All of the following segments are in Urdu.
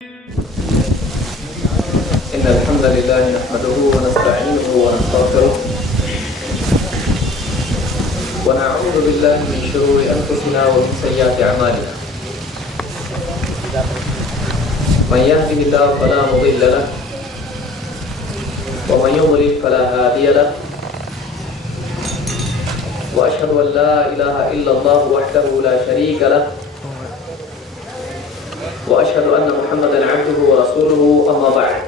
إن الحمد لله نحمده ونستعينه ونستغفره ونعوذ بالله من شرور أنفسنا ومن سيئات أعمالنا. من يهده الله فلا مضل له ومن يضلل فلا هادي له وأشهد أن لا إله إلا الله وحده لا شريك له وأشهد أن محمدًا عبده ورسوله. أما بعد،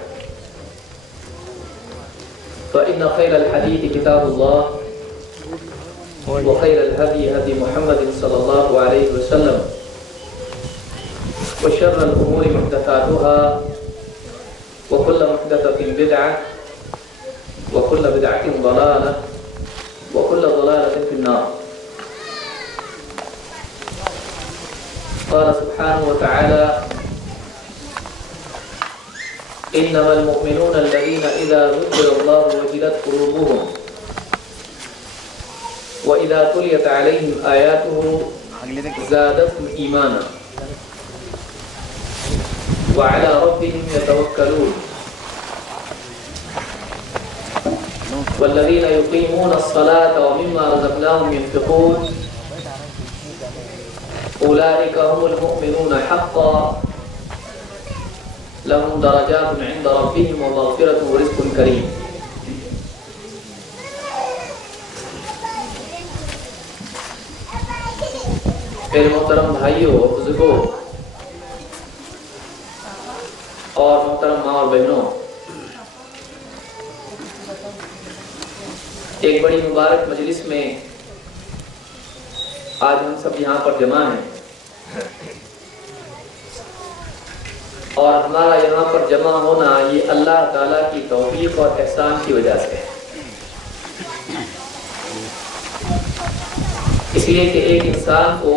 فإن خير الحديث كتاب الله وخير الهدي هدي محمد صلى الله عليه وسلم وشر الأمور محدثاتها وكل محدثة بدعة وكل بدعة ضلالة وكل ضلالة في النار. قال سبحانه وتعالى: إنما المؤمنون الذين إذا ذكر الله وجلت قلوبهم وإذا تليت عليهم آياته زادتهم إيمانا وعلى ربهم يتوكلون والذين يقيمون الصلاة ومما رزقناهم ينفقون أولئك هم المؤمنون حقا لهم درجات عند ربهم ومغفرة ورزق كريم. میرے محترم بھائیوں اور بزرگوں اور محترم ماں اور بہنوں، ایک بڑی مبارک مجلس میں آج ہم سب یہاں پر جمع ہیں، اور ہمارا یہاں پر جمع ہونا یہ اللہ تعالیٰ کی توفیق اور احسان کی وجہ سے ہے، اس لیے کہ ایک انسان کو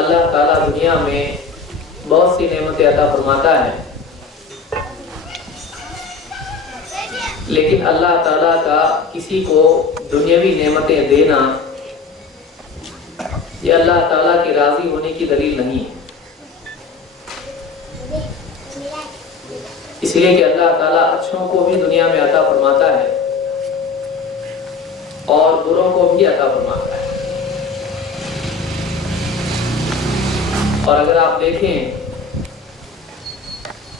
اللہ تعالیٰ دنیا میں بہت سی نعمتیں عطا فرماتا ہے، لیکن اللہ تعالیٰ کا کسی کو دنیاوی نعمتیں دینا یہ اللہ تعالیٰ کے راضی ہونے کی دلیل نہیں ہے، اس لیے کہ اللہ تعالیٰ اچھوں کو بھی دنیا میں عطا فرماتا ہے اور بروں کو بھی عطا فرماتا ہے۔ اور اگر آپ دیکھیں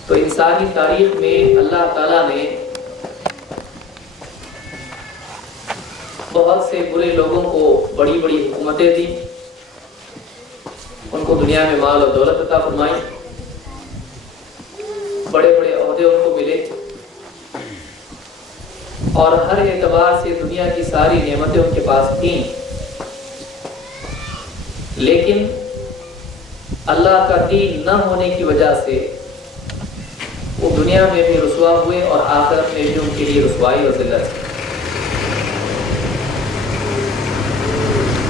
تو انسانی تاریخ میں اللہ تعالیٰ نے بہت سے برے لوگوں کو بڑی بڑی حکومتیں دی، ان کو دنیا میں مال اور دولت عطا فرمائی، بڑے بڑے عہدے ان کو ملے، اور ہر اعتبار سے دنیا کی ساری نعمتیں ان کے پاس تھیں، لیکن اللہ کا دین نہ ہونے کی وجہ سے وہ دنیا میں بھی رسوا ہوئے اور آخرت میں بھی ان کے لیے رسوائی اور ذلت ہے۔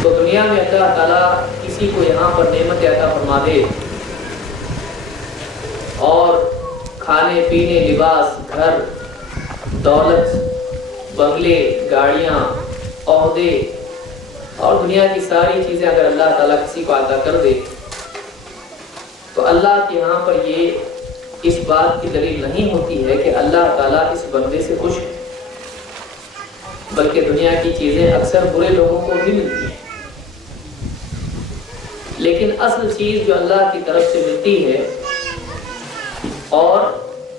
تو دنیا میں اللہ تعالیٰ کسی کو یہاں پر نعمت عطا فرما دے اور کھانے پینے، لباس، گھر، دولت، بنگلے، گاڑیاں، عہدے اور دنیا کی ساری چیزیں اگر اللہ تعالیٰ کسی کو عطا کر دے تو اللہ کے یہاں پر یہ اس بات کی دلیل نہیں ہوتی ہے کہ اللہ تعالیٰ اس بندے سے خوش ہے، بلکہ دنیا کی چیزیں اکثر برے لوگوں کو بھی ملتی ہیں، لیکن اصل چیز جو اللہ کی طرف سے ملتی ہے اور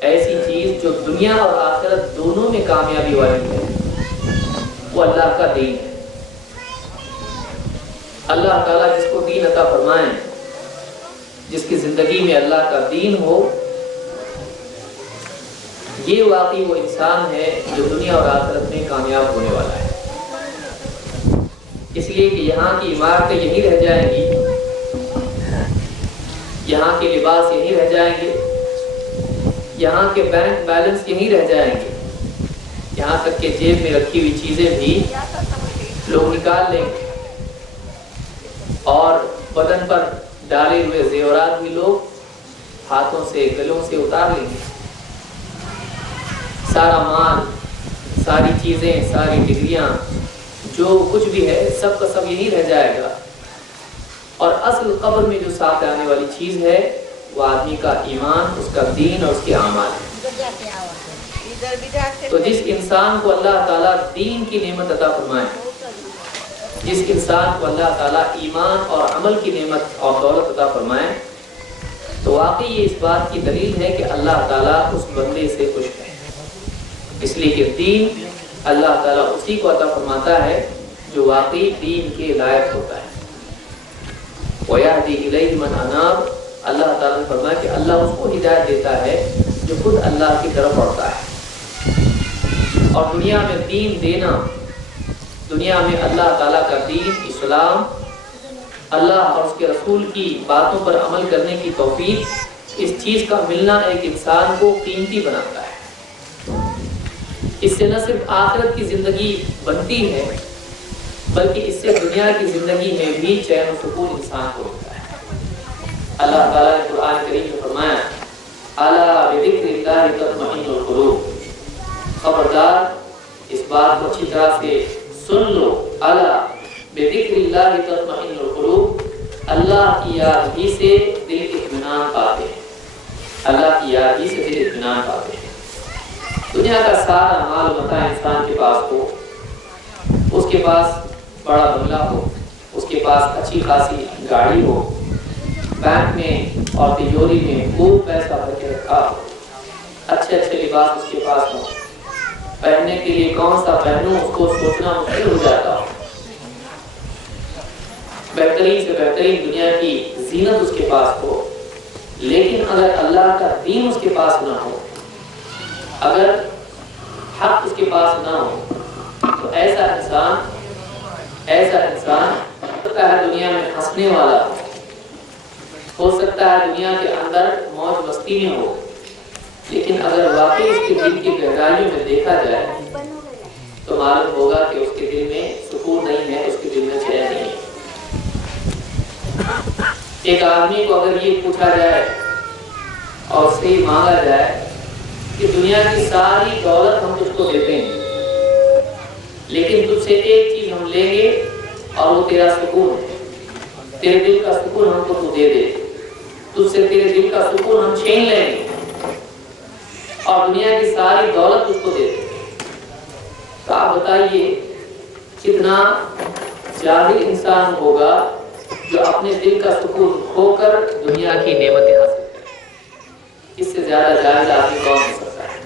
ایسی چیز جو دنیا اور آخرت دونوں میں کامیابی والی ہے وہ اللہ کا دین ہے۔ اللہ تعالیٰ جس کو دین عطا فرمائیں، جس کی زندگی میں اللہ کا دین ہو، یہ واقعی وہ انسان ہے جو دنیا اور آخرت میں کامیاب ہونے والا ہے، اس لیے کہ یہاں کی عمارتیں یہی رہ جائیں گی، یہاں کے لباس یہی رہ جائیں گے، یہاں کے بینک بیلنس یہی رہ جائیں گے، یہاں تک کہ جیب میں رکھی ہوئی چیزیں بھی لوگ نکال لیں گے اور بدن پر ڈالے ہوئے زیورات بھی لوگ ہاتھوں سے، گلوں سے اتار لیں گے، سارا مال، ساری چیزیں، ساری ڈگریاں، جو کچھ بھی ہے سب کا سب یہی رہ جائے گا، اور اصل قبر میں جو ساتھ آنے والی چیز ہے وہ آدمی کا ایمان، اس کا دین اور اس کے اعمال ہے۔ تو جس انسان کو اللہ تعالیٰ دین کی نعمت عطا فرمائے، جس انسان کو اللہ تعالیٰ ایمان اور عمل کی نعمت اور دولت عطا فرمائے، تو واقعی یہ اس بات کی دلیل ہے کہ اللہ تعالیٰ اس بندے سے خوش ہے، اس لیے کہ دین اللہ تعالیٰ اسی کو عطا فرماتا ہے جو واقعی دین کے لائق ہوتا ہے۔ وَيَهْدِي إِلَيْهِ مَنْ أَنَابَ، اللہ تعالیٰ نے فرمایا کہ اللہ اس کو ہدایت دیتا ہے جو خود اللہ کی طرف بڑھتا ہے۔ اور دنیا میں دین دینا، دنیا میں اللہ تعالیٰ کا دین اسلام، اللہ اور اس کے رسول کی باتوں پر عمل کرنے کی توفیق، اس چیز کا ملنا ایک انسان کو قیمتی بناتا ہے۔ اس سے نہ صرف آخرت کی زندگی بنتی ہے بلکہ اس سے دنیا کی زندگی میں بھی چین و سکون انسان کو ملتا ہے۔ اللہ تعالیٰ نے قرآن کریم میں فرمایا الا بذکر اللہ تطمئن القلوب، خبردار اس بات کو اچھی طرح سے سن لو، الا بذکر اللہ تطمئن القلوب، اللہ کی یاد ہی سے دل اطمینان پاتے ہیں، اللہ کی یاد ہی سے دل اطمینان پاتے ہیں۔ دنیا کا سارا مال متاع انسان کے پاس ہو، اس کے پاس بڑا بنگلہ ہو، اس کے پاس اچھی خاصی گاڑی ہو، بینک میں اور تجوری میں خوب پیسہ بھر کے رکھا ہو، اچھے اچھے لباس اس کے پاس ہو، پہننے کے لیے کون سا پہنوں اس کو سوچنا مشکل ہو جاتا ہو، بہترین سے بہترین دنیا کی زینت اس کے پاس ہو، لیکن اگر اللہ کا دین اس کے پاس نہ ہو، اگر حق اس کے پاس نہ ہو، تو ایسا انسان ہوتا ہے دنیا میں ہنسنے والا، ہو سکتا ہے دنیا کے اندر موج مستی میں ہو، لیکن اگر واقعی اس کے دل کی گہرائیوں میں دیکھا جائے تو معلوم ہوگا کہ اس کے دل میں سکون نہیں ہے، اس کے دل میں چین نہیں ہے۔ ایک آدمی کو اگر یہ پوچھا جائے اور اس سے مانگا جائے کہ دنیا کی ساری دولت ہم تجھ کو دیتے ہیں لیکن تجھ سے ایک چیز ہم لیں گے اور وہ تیرا سکون ہے، تیرے دل کا سکون ہم کو تو دے دے، تجھ سے تیرے دل کا سکون ہم چھین لیں گے اور دنیا کی ساری دولت تجھ کو دے دے، تو آپ بتائیے کتنا جاہل انسان ہوگا جو اپنے دل کا سکون کھو کر دنیا کی نعمتیں حاصل کرے۔ اس سے زیادہ جاہل آدمی کون ہو سکتا ہے؟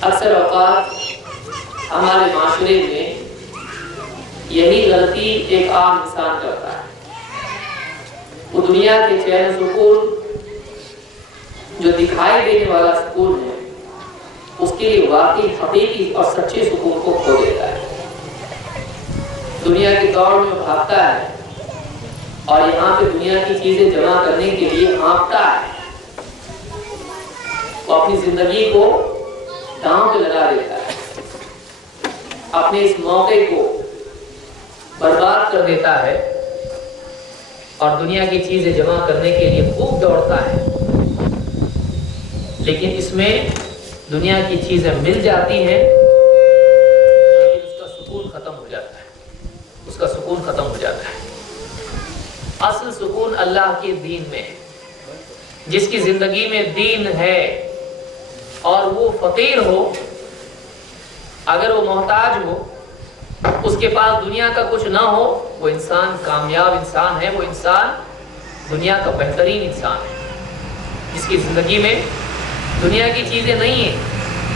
اکثر اوقات ہمارے معاشرے میں یہی غلطی ایک عام انسان کرتا ہے، وہ دنیا کے چین و سکون جو دکھائی دینے والا سکون ہے اس کے لیے واقعی حقیقی اور سچے سکون کو کھو دیتا ہے۔ دنیا کی دوڑ میں بھاگتا ہے اور یہاں پہ دنیا کی چیزیں جمع کرنے کے لیے ہانپتا ہے، وہ اپنی زندگی کو داؤں پہ لگا دیتا ہے، اپنے اس موقع کو برباد کر دیتا ہے اور دنیا کی چیزیں جمع کرنے کے لیے خوب دوڑتا ہے، لیکن اس میں دنیا کی چیزیں مل جاتی ہیں لیکن اس کا سکون ختم ہو جاتا ہے، اس کا سکون ختم ہو جاتا ہے۔ اصل سکون اللہ کے دین میں ہے، جس کی زندگی میں دین ہے اور وہ فقیر ہو، اگر وہ محتاج ہو، اس کے پاس دنیا کا کچھ نہ ہو، وہ انسان کامیاب انسان ہے، وہ انسان دنیا کا بہترین انسان ہے، جس کی زندگی میں دنیا کی چیزیں نہیں ہیں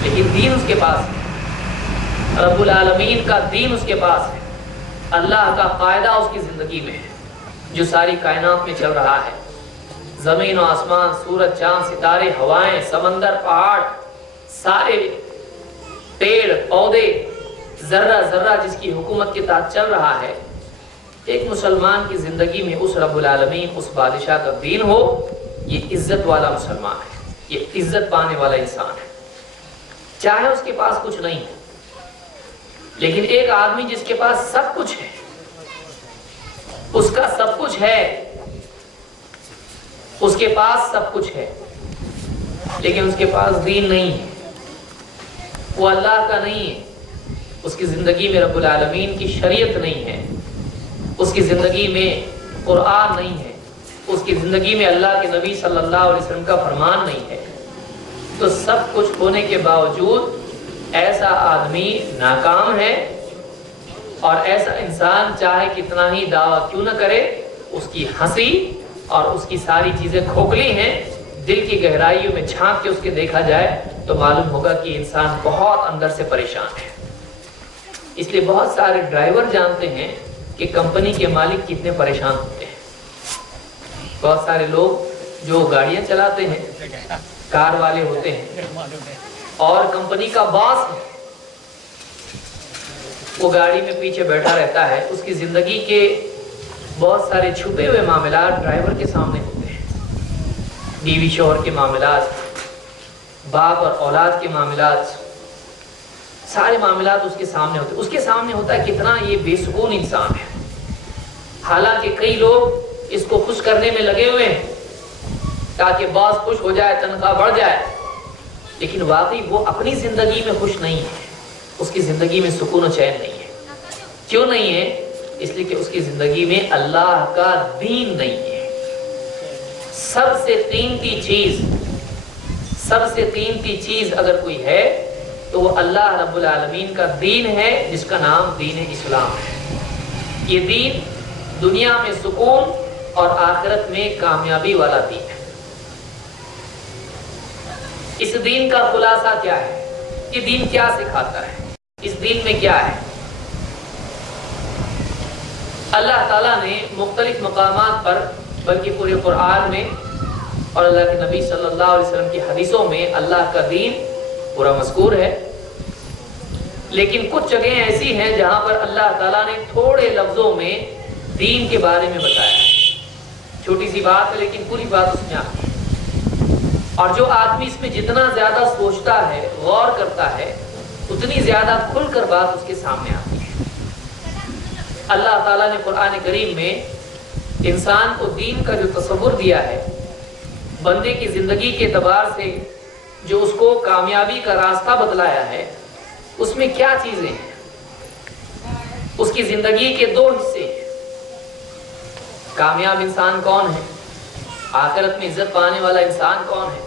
لیکن دین اس کے پاس ہے، رب العالمین کا دین اس کے پاس ہے، اللہ کا قاعدہ اس کی زندگی میں ہے جو ساری کائنات میں چل رہا ہے، زمین و آسمان، سورج، چاند، ستارے، ہوائیں، سمندر، پہاڑ، سارے پیڑ پودے، ذرہ ذرہ جس کی حکومت کے تحت چل رہا ہے، ایک مسلمان کی زندگی میں اس رب العالمین، اس بادشاہ کا دین ہو، یہ عزت والا مسلمان ہے، یہ عزت پانے والا انسان ہے، چاہے اس کے پاس کچھ نہیں ہے۔ لیکن ایک آدمی جس کے پاس سب کچھ ہے، اس کا سب کچھ ہے، اس کے پاس سب کچھ ہے لیکن اس کے پاس دین نہیں ہے، وہ اللہ کا نہیں ہے، اس کی زندگی میں رب العالمین کی شریعت نہیں ہے، اس کی زندگی میں قرآن نہیں ہے، اس کی زندگی میں اللہ کے نبی صلی اللہ علیہ وسلم کا فرمان نہیں ہے، تو سب کچھ ہونے کے باوجود ایسا آدمی ناکام ہے، اور ایسا انسان چاہے کتنا ہی دعویٰ کیوں نہ کرے، اس کی ہنسی اور اس کی ساری چیزیں کھوکھلی ہیں، دل کی گہرائیوں میں جھانک کے اس کے دیکھا جائے تو معلوم ہوگا کہ انسان بہت اندر سے پریشان ہے۔ اس لیے بہت سارے ڈرائیور جانتے ہیں کہ کمپنی کے مالک کتنے پریشان ہوتے ہیں۔ بہت سارے لوگ جو گاڑیاں چلاتے ہیں، کار والے ہوتے ہیں اور کمپنی کا باس ہے، وہ گاڑی میں پیچھے بیٹھا رہتا ہے، اس کی زندگی کے بہت سارے چھپے ہوئے معاملات ڈرائیور کے سامنے ہوتے ہیں، بیوی شوہر کے معاملات، باپ اور اولاد کے معاملات، سارے معاملات اس کے سامنے ہوتے ہیں۔ اس کے سامنے ہوتا ہے کتنا یہ بے سکون انسان ہے، حالانکہ کئی لوگ اس کو خوش کرنے میں لگے ہوئے ہیں تاکہ باس خوش ہو جائے، تنخواہ بڑھ جائے، لیکن واقعی وہ اپنی زندگی میں خوش نہیں ہے، اس کی زندگی میں سکون و چین نہیں ہے۔ کیوں نہیں ہے؟ اس لیے کہ اس کی زندگی میں اللہ کا دین نہیں ہے۔ سب سے قیمتی چیز اگر کوئی ہے تو وہ اللہ رب العالمین کا دین ہے، جس کا نام دین اسلام ہے۔ یہ دین دنیا میں سکون اور آخرت میں کامیابی والا دین ہے۔ اس دین کا خلاصہ کیا ہے؟ یہ دین کیا سکھاتا ہے؟ اس دین میں کیا ہے؟ اللہ تعالیٰ نے مختلف مقامات پر، بلکہ پورے قرآن میں اور اللہ کے نبی صلی اللہ علیہ وسلم کی حدیثوں میں اللہ کا دین پورا مذکور ہے، لیکن کچھ جگہیں ایسی ہیں جہاں پر اللہ تعالیٰ نے تھوڑے لفظوں میں دین کے بارے میں بتایا ہے۔ چھوٹی سی بات ہے لیکن پوری بات اس میں آتی ہے، اور جو آدمی اس میں جتنا زیادہ سوچتا ہے، غور کرتا ہے، اتنی زیادہ کھل کر بات اس کے سامنے آتی ہے۔ اللہ تعالیٰ نے قرآن کریم میں انسان کو دین کا جو تصور دیا ہے، بندے کی زندگی کے اعتبار سے جو اس کو کامیابی کا راستہ بتلایا ہے، اس میں کیا چیزیں ہیں؟ اس کی زندگی کے دو حصے ہیں۔ کامیاب انسان کون ہے؟ آخرت میں عزت پانے والا انسان کون ہے؟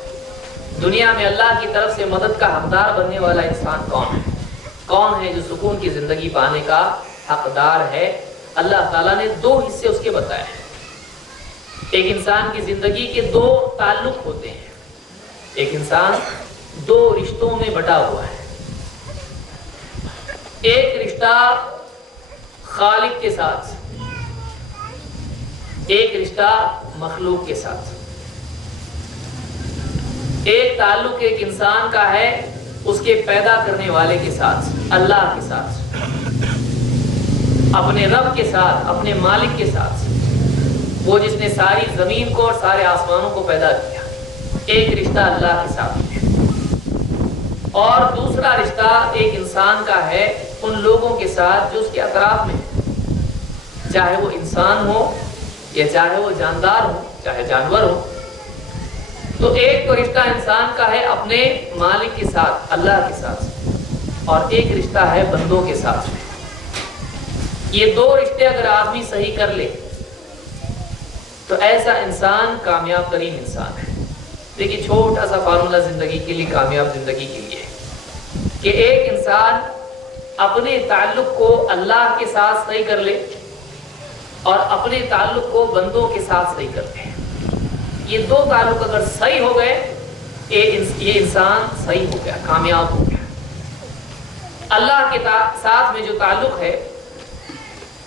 دنیا میں اللہ کی طرف سے مدد کا حقدار بننے والا انسان کون ہے؟ کون ہے جو سکون کی زندگی پانے کا حقدار ہے؟ اللہ تعالیٰ نے دو حصے اس کے بتائے ہیں۔ ایک انسان کی زندگی کے دو تعلق ہوتے ہیں، ایک انسان دو رشتوں میں بٹا ہوا ہے۔ ایک رشتہ خالق کے ساتھ، ایک رشتہ مخلوق کے ساتھ۔ ایک تعلق ایک انسان کا ہے اس کے پیدا کرنے والے کے ساتھ، اللہ کے ساتھ، اپنے رب کے ساتھ، اپنے مالک کے ساتھ، وہ جس نے ساری زمین کو اور سارے آسمانوں کو پیدا کیا۔ ایک رشتہ اللہ کے ساتھ ہے، اور دوسرا رشتہ ایک انسان کا ہے ان لوگوں کے ساتھ جو اس کے اطراف میں ہیں، چاہے وہ انسان ہو یا چاہے وہ جاندار ہو، چاہے جانور ہو۔ تو ایک تو رشتہ انسان کا ہے اپنے مالک کے ساتھ، اللہ کے ساتھ، اور ایک رشتہ ہے بندوں کے ساتھ۔ یہ دو رشتے اگر آدمی صحیح کر لے تو ایسا انسان کامیاب ترین انسان ہے۔ دیکھیے چھوٹا سا فارمولہ زندگی کے لیے، کامیاب زندگی کے لیے، کہ ایک انسان اپنے تعلق کو اللہ کے ساتھ صحیح کر لے اور اپنے تعلق کو بندوں کے ساتھ صحیح کر لے۔ یہ دو تعلق اگر صحیح ہو گئے، یہ انسان صحیح ہو گیا، کامیاب ہو گیا۔ اللہ کے ساتھ میں جو تعلق ہے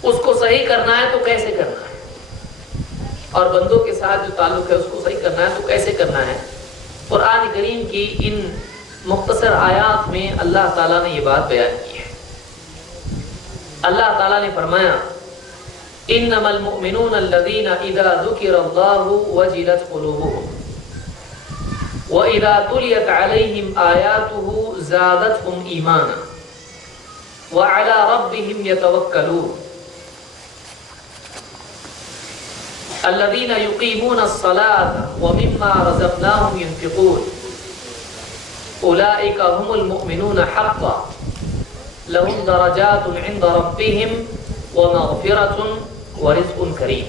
اس کو صحیح کرنا ہے تو کیسے کرنا ہے، اور بندوں کے ساتھ جو تعلق ہے اس کو صحیح کرنا ہے تو کیسے کرنا ہے۔ قرآن کریم کی ان مختصر آیات میں اللہ تعالیٰ نے یہ بات بیان کی ہے۔ اللہ تعالیٰ نے فرمایا انما المؤمنون الذين اذا ذكر الله وجلت قلوبهم واذا تليت عليهم آياته زادتهم ايمانا وعلى ربهم يتوكلون الذين يقيمون الصلاة ومما رزقناهم ينفقون اولئك هم المؤمنون حقا لهم درجات عند ربهم ومغفرة ورزق کریم۔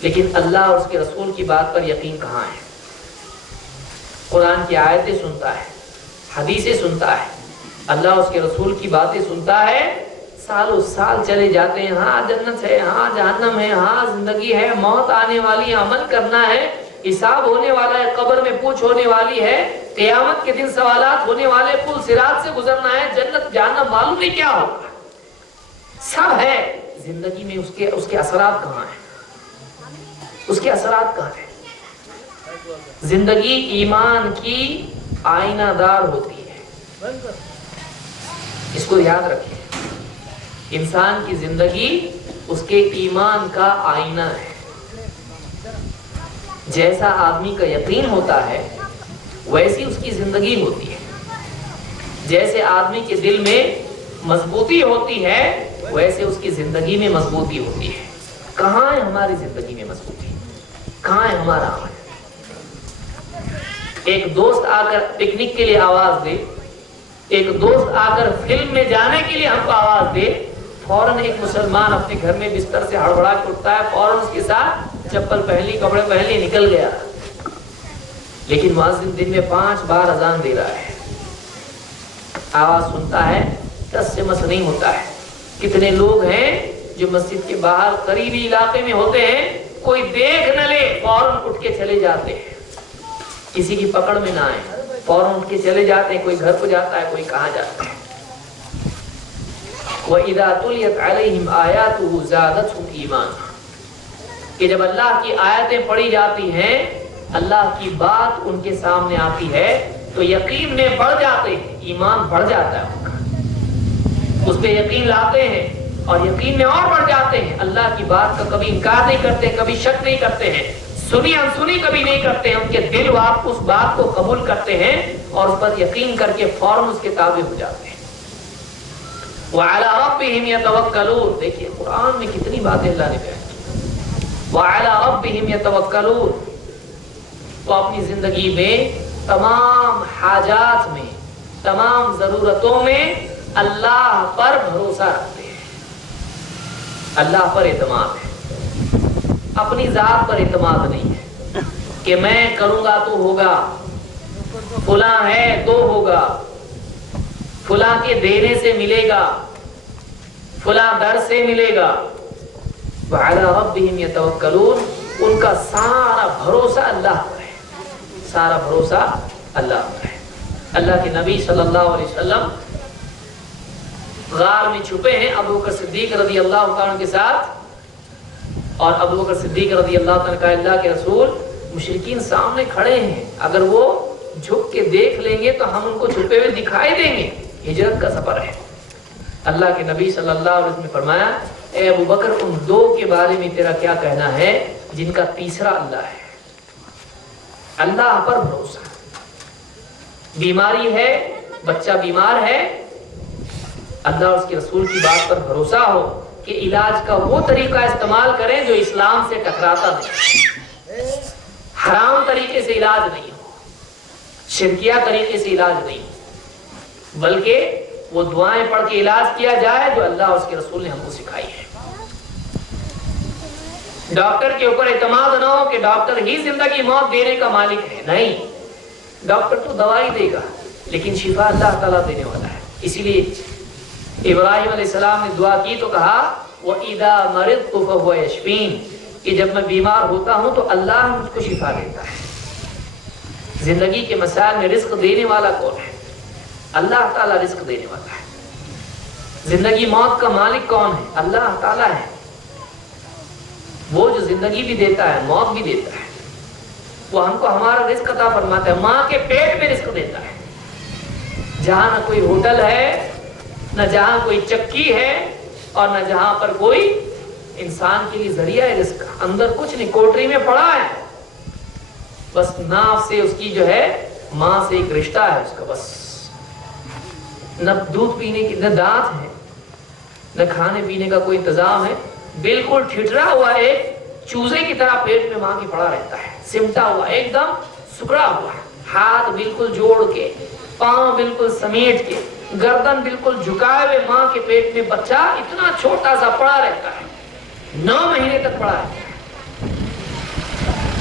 لیکن اللہ اور اس کے رسول کی بات پر یقین کہاں ہے؟ قرآن کی آیتیں سنتا ہے، حدیثیں سنتا ہے، اللہ اور اس کے رسول کی باتیں سنتا ہے، سالوں سال چلے جاتے ہیں، ہاں جنت ہے، ہاں جہنم ہے، ہاں زندگی ہے، موت آنے والی ہے، عمل کرنا ہے، حساب ہونے والا ہے، قبر میں پوچھ ہونے والی ہے، قیامت کے دن سوالات ہونے والے، پل صراط سے گزرنا ہے، جنت جہنم معلوم نہیں کیا ہوگا، سب ہے زندگی میں، اس کے اثرات کہاں ہیں؟ اس کے اثرات کہاں ہیں؟ زندگی ایمان کی آئینہ دار ہوتی ہے، اس کو یاد رکھیں، انسان کی زندگی اس کے ایمان کا آئینہ ہے۔ جیسا آدمی کا یقین ہوتا ہے ویسی اس کی زندگی ہوتی ہے، جیسے آدمی کے دل میں مضبوطی ہوتی ہے ویسے اس کی زندگی میں مضبوطی ہوتی ہے۔ کہاں ہے ہماری زندگی میں مضبوطی؟ کہاں ہے ہمارا عمل؟ ایک دوست آ کر پکنک کے لیے آواز دے، ایک دوست آ کر فلم میں جانے کے لیے ہم کو آواز دے، فوراً ایک مسلمان اپنے گھر میں بستر سے ہڑبڑا کے اٹھتا ہے، فوراً اس کے ساتھ چپل پہن لی، کپڑے پہن لی، نکل گیا۔ لیکن مؤذن دن میں 5 بار اذان دے رہا ہے، آواز سنتا ہے، ٹس سے مس نہیں ہوتا ہے۔ کتنے لوگ ہیں جو مسجد کے باہر قریبی علاقے میں ہوتے ہیں، کوئی دیکھ نہ لے فوراً اٹھ کے چلے جاتے ہیں، کسی کی پکڑ میں نہ آئے، فوراً اٹھ کے چلے جاتے ہیں، کوئی گھر کو جاتا ہے، کوئی کہاں جاتا ہے۔ وَإِذَا تُلِيَتْ عَلَيْهِمْ آيَاتُهُ زَادَتْهُمْ إِيمَانًا، کہ جب اللہ کی آیتیں پڑھی جاتی ہیں، اللہ کی بات ان کے سامنے آتی ہے تو یقین میں بڑھ جاتے ہیں، ایمان بڑھ جاتا ہے ان کا، اس پہ یقین لاتے ہیں اور یقین میں اور بڑھ جاتے ہیں، اللہ کی بات کا کبھی انکار نہیں کرتے، کبھی شک نہیں کرتے ہیں، سنی انسنی کبھی نہیں کرتے ہیں، ان کے دل واپ اس بات کو قبول کرتے ہیں اور اس پر یقین کر کے فوراً اس کے تابع ہو جاتے ہیں۔ وَعَلَىٰ رَبِّهِمْ يَتَوَكَّلُونَ، دیکھیے قرآن میں کتنی باتیں اللہ نے بیان کی۔ وَعَلَىٰ رَبِّهِمْ يَتَوَكَّلُونَ، وہ اپنی زندگی میں تمام حاجات میں، تمام ضرورتوں میں اللہ پر بھروسہ رکھتے ہیں، اللہ پر اعتماد ہے، اپنی ذات پر اعتماد نہیں ہے کہ میں کروں گا تو ہوگا، فلاں ہے تو ہوگا، فلاں کے دینے سے ملے گا، فلاں در سے ملے گا۔ وَعَلَىٰ رَبِّهِمْ يَتَوَكَّلُونَ، ان کا سارا بھروسہ اللہ پر ہے، سارا بھروسہ اللہ پر ہے۔ اللہ کے نبی صلی اللہ علیہ وسلم غار میں چھپے ہیں ابو بکر صدیق رضی اللہ عنہ کے ساتھ، اور ابو بکر صدیق رضی اللہ عنہ کا اللہ کے رسول مشرکین سامنے کھڑے ہیں، اگر وہ جھک کے دیکھ لیں گے تو ہم ان کو چھپے ہوئے دکھائی دیں گے، ہجرت کا سفر ہے۔ اللہ کے نبی صلی اللہ علیہ وسلم نے فرمایا، اے ابو بکر ان دو کے بارے میں تیرا کیا کہنا ہے جن کا تیسرا اللہ ہے؟ اللہ پر بھروسہ، بیماری ہے، بچہ بیمار ہے، اللہ اور اس کے رسول کی بات پر بھروسہ ہو کہ علاج کا وہ طریقہ استعمال کریں جو اسلام سے ٹکراتا نہیں، حرام طریقے سے علاج نہیں ہو، شرکیہ طریقے سے علاج نہیں ہو، بلکہ وہ دعائیں پڑھ کے علاج کیا جائے جو اللہ اور اس کے رسول نے ہم کو سکھائی ہے۔ ڈاکٹر کے اوپر اعتماد نہ ہو کہ ڈاکٹر ہی زندگی موت دینے کا مالک ہے، نہیں، ڈاکٹر تو دوائی دے گا لیکن شفا اللہ تعالیٰ دینے والا ہے۔ اسی لیے ابراہیم علیہ السلام نے دعا کی تو کہا وَإِذَا مَرِضْتُ فَهُوَ يَشْفِينِ، کہ جب میں بیمار ہوتا ہوں تو اللہ مجھ کو شفا دیتا ہے۔ زندگی کے مسائل میں رزق دینے والا کون ہے؟ اللہ تعالیٰ رزق دینے والا ہے۔ زندگی موت کا مالک کون ہے؟ اللہ تعالیٰ ہے، وہ جو زندگی بھی دیتا ہے موت بھی دیتا ہے، وہ ہم کو ہمارا رزق عطا فرماتا ہے، ماں کے پیٹ میں رزق دیتا ہے، جہاں نہ کوئی ہوٹل ہے، نہ جہاں کوئی چکی ہے، اور نہ جہاں پر کوئی انسان کے لیے ذریعہ ہے رزق، اندر کچھ نہیں، کوٹری میں پڑا ہے، بس ناف سے اس کی جو ہے ماں سے ایک رشتہ ہے اس کا، بس نہ دودھ پینے کی، نہ دانت ہے، نہ کھانے پینے کا کوئی انتظام ہے، بالکل ٹھٹرا ہوا ایک چوزے کی طرح پیٹ میں ماں کی پڑا رہتا ہے، سمٹا ہوا، ایک دم سکڑا ہوا، ہاتھ بالکل جوڑ کے، پاؤں بالکل سمیٹ کے، گردن بالکل جھکائے ہوئے ماں کے پیٹ میں بچہ اتنا چھوٹا سا پڑا رہتا ہے، 9 مہینے تک پڑا رہتا ہے،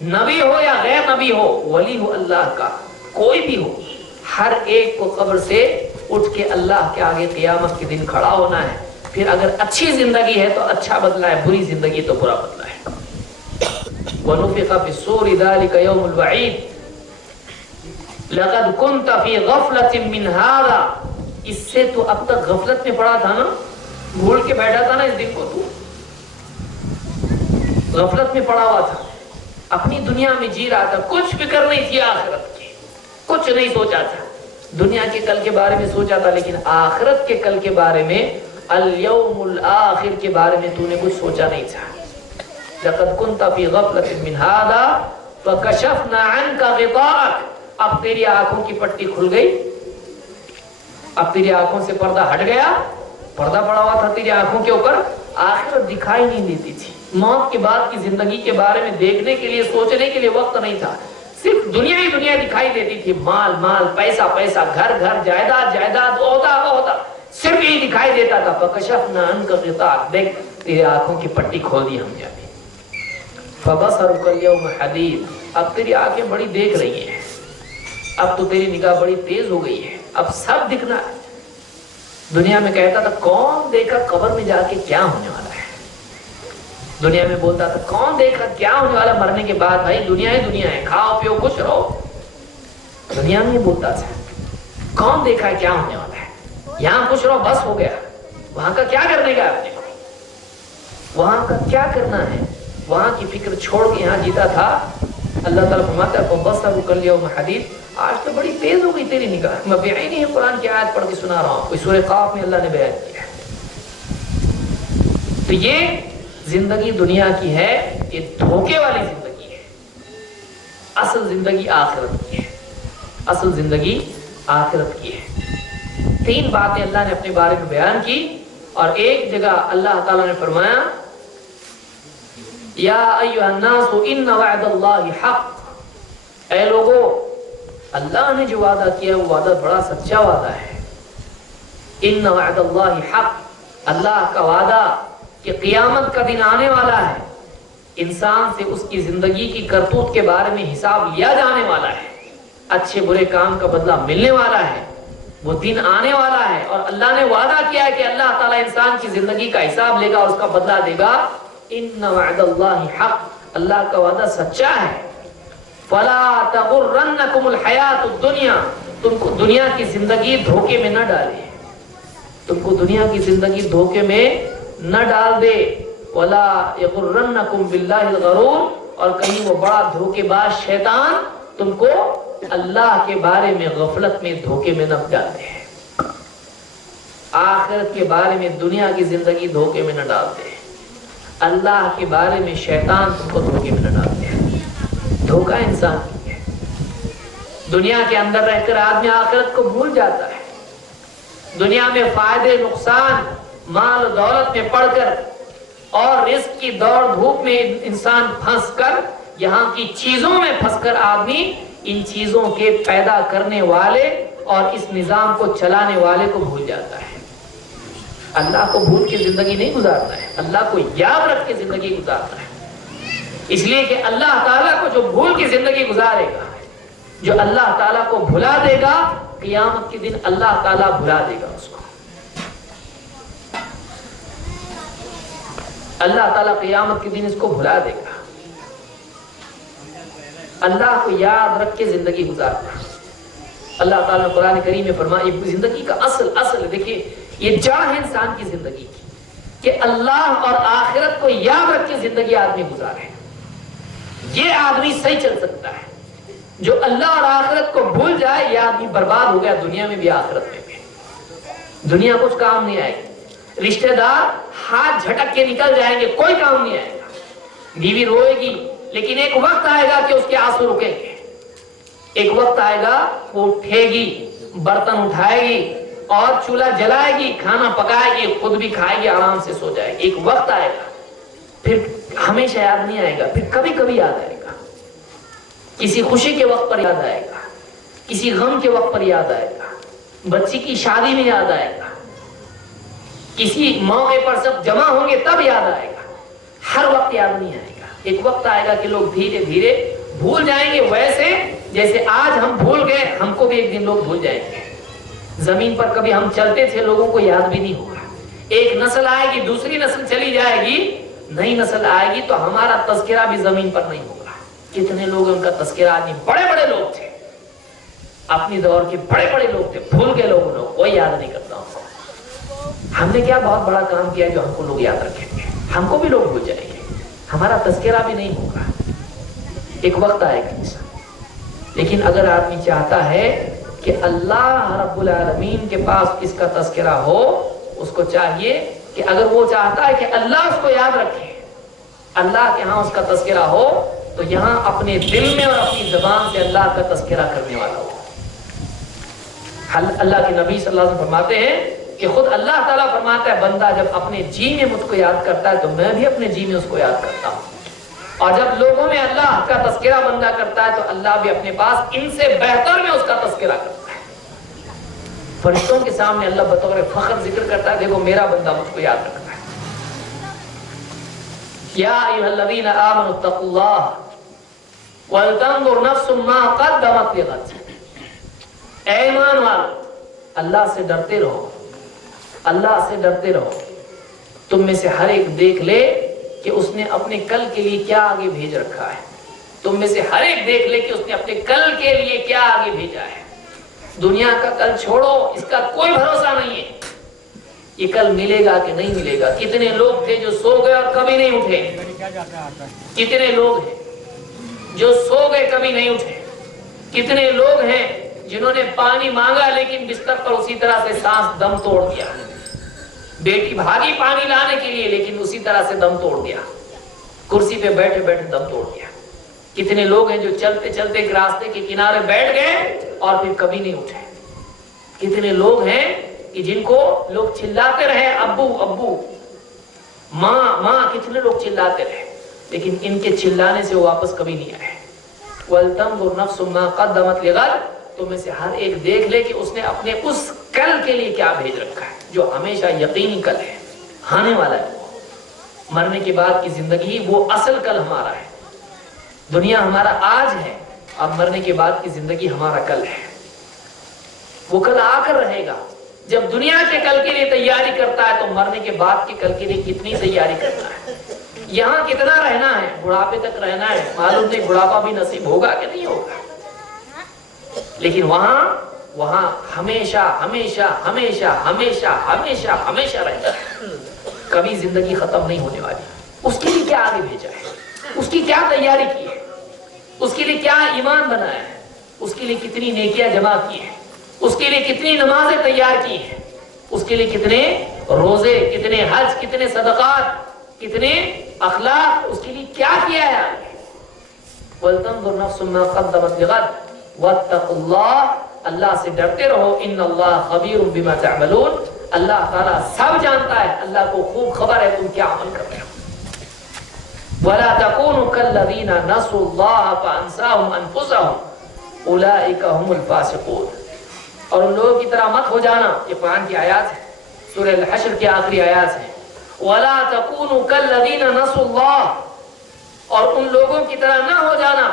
نبی ہو یا غیر نبی ہو، ولی ہو اللہ کا، کوئی بھی ہو، ہر ایک کو قبر سے اٹھ کے اللہ کے آگے قیامت کے دن کھڑا ہونا ہے. پھر اگر اچھی زندگی ہے تو اچھا بدلہ ہے، بری زندگی تو برا بدلہ ہے. وَنُفِخَ فِي الصُّورِ ذَلِكَ يَوْمُ الْوَعِيدِ لَقَدْ كُنْتَ فِي غَفْلَةٍ مِّنْ هَذَا. اس سے تو اب تک غفلت میں پڑا تھا نا، بھول کے بیٹھا تھا نا اس دن کو، تو غفلت میں پڑا ہوا تھا، اپنی دنیا میں جی رہا تھا، کچھ فکر نہیں تھی آخرت کی، کچھ نہیں سوچا تھا. دنیا کے کل کے بارے میں سوچا تھا، لیکن آخرت کے کل کے بارے میں، الیوم الآخر کے بارے میں تو نے کچھ سوچا نہیں تھا. لَقَدْ كُنْتَ فِي غَفْلَةٍ مِّنْ هَذَا فَكَشَفْنَا عَنْكَ غِطَاءَكَ. اب تیری آنکھوں کی پٹی کھل گئی، اب تیری آنکھوں سے پردہ ہٹ گیا. پردہ پڑا ہوا تھا تیری آنکھوں کے اوپر، آخرت دکھائی نہیں دیتی تھی. موت کے بعد کی زندگی کے بارے میں دیکھنے کے لیے، سوچنے کے لیے وقت نہیں تھا. صرف دنیا ہی دنیا دکھائی دیتی تھی، مال مال، پیسہ پیسہ، گھر گھر، جائیداد جائیداد، عہدہ عہدہ، صرف یہی دکھائی دیتا تھا. فَكَشَفْنَا عَنْكَ غِطَاءَكَ. دیکھ تیرے آنکھوں کی پٹی کھول دی ہم نے ابھی. فَبَصَرُكَ الْيَوْمَ حَدِيدٌ. اب تیری آنکھیں بڑی دیکھ رہی ہیں، اب تو تیری نگاہ بڑی تیز ہو گئی ہے، اب سب دکھنا ہے. دنیا میں کہتا تھا کون دیکھا قبر میں جا کے کیا ہونے والا ہے. دنیا میں بولتا تھا کون دیکھا کیا ہونے والا مرنے کے بعد. بھائی دنیا ہی دنیا ہے، کھاؤ پیو خوش رہو. دنیا میں بولتا تھا کون دیکھا کیا ہونے والا ہے، یہاں خوش رہو بس ہو گیا. وہاں کا کیا کرنے کا آپ نے، وہاں کا کیا کرنا ہے، وہاں کی فکر چھوڑ کے یہاں جیتا تھا. اللہ تعالیٰ فرماتا ہے فَبَصَرُكَ الْيَوْمَ حَدِيدٌ. آج تو بڑی تیز ہو گئی تیری نگاہ. میں بعینی قرآن کی آیت پڑھ کے سنا رہا ہوں، کوئی سورہ قاف میں اللہ نے بیان کیا ہے. تو یہ زندگی دنیا کی ہے، یہ دھوکے والی زندگی ہے. اصل زندگی آخرت کی ہے، اصل زندگی آخرت کی ہے. تین باتیں اللہ نے اپنے بارے میں بیان کی، اور ایک جگہ اللہ تعالیٰ نے فرمایا یا ایھا الناس ان وعد اللہ حق. اے لوگو، اللہ نے جو وعدہ کیا وہ وعدہ بڑا سچا وعدہ ہے. ان وعد اللہ حق. اللہ کا وعدہ کہ قیامت کا دن آنے والا ہے، انسان سے اس کی زندگی کی کرتوت کے بارے میں حساب لیا جانے والا ہے، اچھے برے کام کا بدلہ ملنے والا ہے. وہ دن آنے والا ہے، اور اللہ نے وعدہ کیا ہے کہ اللہ تعالیٰ انسان کی زندگی کا حساب لے گا اور اس کا بدلہ دے گا. ان وعد اللہ حق. اللہ کا وعدہ سچا ہے. فلا تغرنکم الحیات الدنیا. تم کو دنیا کی زندگی دھوکے میں نہ ڈالے، تم کو دنیا کی زندگی دھوکے میں نہ ڈال دے. ولا یغرنکم باللہ الغرور. اور کہیں وہ بڑا دھوکے باز شیطان تم کو اللہ کے بارے میں غفلت میں دھوکے میں نہ ڈال دے. آخرت کے بارے میں دنیا کی زندگی دھوکے میں نہ ڈال دے، اللہ کے بارے میں شیطان تم کو دھوکے میں نہ ڈال دے. دھوکہ انسان کی ہے. دنیا کے اندر رہ کر آدمی آخرت کو بھول جاتا ہے. دنیا میں فائدے نقصان، مال و دولت میں پڑ کر اور رزق کی دوڑ دھوپ میں انسان پھنس کر، یہاں کی چیزوں میں پھنس کر آدمی ان چیزوں کے پیدا کرنے والے اور اس نظام کو چلانے والے کو بھول جاتا ہے. اللہ کو بھول کے زندگی نہیں گزارنا ہے، اللہ کو یاد رکھ کے زندگی گزارنا ہے. اس لیے کہ اللہ تعالیٰ کو جو بھول کے زندگی گزارے گا، جو اللہ تعالیٰ کو بھلا دے گا، قیامت کے دن اللہ تعالیٰ بھلا دے گا اس کو. اللہ تعالیٰ قیامت کے دن اس کو بھلا دے گا. اللہ کو یاد رکھ کے زندگی گزارنا. اللہ تعالیٰ قرآن کریم میں فرمایا زندگی کا اصل دیکھیے، یہ جڑ ہے انسان کی زندگی کی کہ اللہ اور آخرت کو یاد رکھ کے زندگی آدمی گزارے. یہ آدمی صحیح چل سکتا ہے. جو اللہ اور آخرت کو بھول جائے یہ آدمی برباد ہو گیا، دنیا میں بھی آخرت میں بھی. دنیا کچھ کام نہیں آئے گی، رشتہ دار ہاتھ جھٹک کے نکل جائیں گے، کوئی کام نہیں آئے گا. بیوی روئے گی لیکن ایک وقت آئے گا کہ اس کے آنسو رکیں گے. ایک وقت آئے گا وہ اٹھے گی، برتن اٹھائے گی اور چولہا جلائے گی، کھانا پکائے گی، خود بھی کھائے گی، آرام سے سو جائے گی. ایک وقت آئے گا، پھر ہمیشہ یاد نہیں آئے گا، پھر کبھی کبھی یاد آئے گا. کسی خوشی کے وقت پر یاد آئے گا، کسی غم کے وقت پر یاد آئے گا، بچی کی شادی میں یاد آئے گا، کسی موقع پر سب جمع ہوں گے تب یاد آئے گا. ہر وقت یاد نہیں آئے گا. ایک وقت آئے گا کہ لوگ دھیرے دھیرے بھول جائیں گے ویسے جیسے آج ہم بھول گئے، ہم کو بھی ایک دن لوگ بھول جائیں گے۔ زمین پر کبھی ہم چلتے تھے، لوگوں کو یاد بھی نہیں ہوگا۔ ایک نسل آئے گی، دوسری نسل چلی جائے گی، نئی نسل آئے گی تو ہمارا تذکرہ بھی زمین پر نہیں ہوگا۔ کتنے لوگ ان کا تذکرہ آدمی، بڑے بڑے لوگ تھے، اپنی دور کے بڑے بڑے لوگ تھے، بھول گئے لوگ، کوئی یاد نہیں کرتا ہم نے کیا بہت بڑا کام کیا جو ہم کو لوگ یاد رکھیں گے، ہم کو بھی لوگ بھول جائیں گے، ہمارا تذکرہ بھی نہیں ہوگا۔ ایک وقت آئے گا، لیکن اگر آدمی چاہتا ہے کہ اللہ رب العالمین کے پاس اس کا تذکرہ ہو، اس کو چاہیے کہ اگر وہ چاہتا ہے کہ اللہ اس کو یاد رکھے، اللہ کے ہاں اس کا تذکرہ ہو، تو یہاں اپنے دل میں اور اپنی زبان سے اللہ کا تذکرہ کرنے والا ہو۔ اللہ کے نبی صلی اللہ علیہ وسلم فرماتے ہیں کہ خود اللہ تعالیٰ فرماتا ہے بندہ جب اپنے جی میں مجھ کو یاد کرتا ہے تو میں بھی اپنے جی میں اس کو یاد کرتا ہوں، اور جب لوگوں میں اللہ کا تذکرہ بندہ کرتا ہے تو اللہ بھی اپنے پاس ان سے بہتر میں اس کا تذکرہ کرتا ہے۔ فرشتوں کے سامنے اللہ بطور فخر ذکر کرتا ہے، دیکھو میرا بندہ مجھ کو یاد رکھتا ہے۔ یا ایھا الذین آمنوا اتقوا اللہ ولتنظر نفس ما قدمت لغد۔ اے ایمان والو، اللہ سے ڈرتے رہو، اللہ سے ڈرتے رہو۔ تم میں سے ہر ایک دیکھ لے کہ اس نے اپنے کل کے لیے کیا آگے بھیج رکھا ہے۔ تم میں سے ہر ایک دیکھ لے کہ اس نے اپنے کل کے لیے کیا آگے بھیجا ہے۔ دنیا کا کل چھوڑو، اس کا کوئی بھروسہ نہیں ہے، یہ کل ملے گا کہ نہیں ملے گا۔ کتنے لوگ تھے جو سو گئے اور کبھی نہیں اٹھے، کتنے لوگ ہیں جو سو گئے کبھی نہیں اٹھے، کتنے لوگ ہیں جنہوں نے پانی مانگا لیکن بستر پر اسی طرح سے سانس دم توڑ دیا، بیٹی بھاگی پانی لانے کے لیے لیکن اسی طرح سے دم توڑ دیا، کرسی پہ بیٹھے بیٹھے دم توڑ دیا۔ کتنے لوگ ہیں جو چلتے چلتے ایک راستے کے کنارے بیٹھ گئے اور پھر کبھی نہیں اٹھے۔ کتنے لوگ ہیں کہ جن کو لوگ چلاتے رہے ابو ابو، ماں ماں، کتنے لوگ چلاتے رہے لیکن ان کے چلانے سے وہ واپس کبھی نہیں آئے۔ وَلْتَنظُرْ نَفْسٌ مَا قَدَّمَتْ لِغَدٍ۔ تو میں سے ہر ایک دیکھ لے کہ اس نے اپنے اس کل کے لیے کیا بھیج رکھا ہے جو ہمیشہ یقینی کل ہے، آنے والا ہے۔ مرنے کے بعد کی زندگی وہ اصل کل ہمارا ہے۔ دنیا ہمارا آج ہے، اب مرنے کے بعد کی زندگی ہمارا کل ہے۔ وہ کل آ کر رہے گا۔ جب دنیا کے کل کے لیے تیاری کرتا ہے تو مرنے کے بعد کے کل کے لیے کتنی تیاری کرنا ہے۔ یہاں کتنا رہنا ہے، بڑھاپے تک رہنا ہے، معلوم نہیں بڑھاپا بھی نصیب ہوگا کہ نہیں ہوگا، لیکن وہاں ہمیشہ ہمیشہ ہمیشہ ہمیشہ ہمیشہ ہمیشہ رہنا ہے، کبھی زندگی ختم نہیں ہونے والی۔ اس کے لیے کیا آگے بھیجا ہے، اس کی کیا تیاری کی ہے، اس کے لیے کیا ایمان بنایا ہے، اس کے لیے کتنی نیکیاں جمع کی ہیں، اس کے لیے کتنی نمازیں تیار کی ہیں، اس کے لیے کتنے روزے، کتنے حج، کتنے صدقات، کتنے اخلاق، اس کے لیے کیا کیا ہے آگے۔ وَلْتَنظُرْ نَفْسٌ مَا قَدَّمَتْ لِغَدٍ وَاتَّقُوا اللَّهَ۔ اللہ سے ڈرتے رہو، ان اللہ خبیر بما تعملون۔ اللہ تعالیٰ سب جانتا ہے، اللہ کو خوب خبر ہے تم کیا عمل کرتے ہو۔ وَلَا تَكُونُوا كَالَّذِينَ نَسُوا اللَّهَ فَأَنسَاهُمْ أَنفُسَهُمْ أُولَٰئِكَ هُمُ الْفَاسِقُونَ۔ اور ان لوگوں کی طرح مت ہو جانا، یہ قرآن کی آیات ہے، سورہ الحشر کی آخری آیات ہے۔ وَلَا تَكُونُوا كَالَّذِينَ نَسُوا اللَّهَ، اور ان لوگوں کی طرح نہ ہو جانا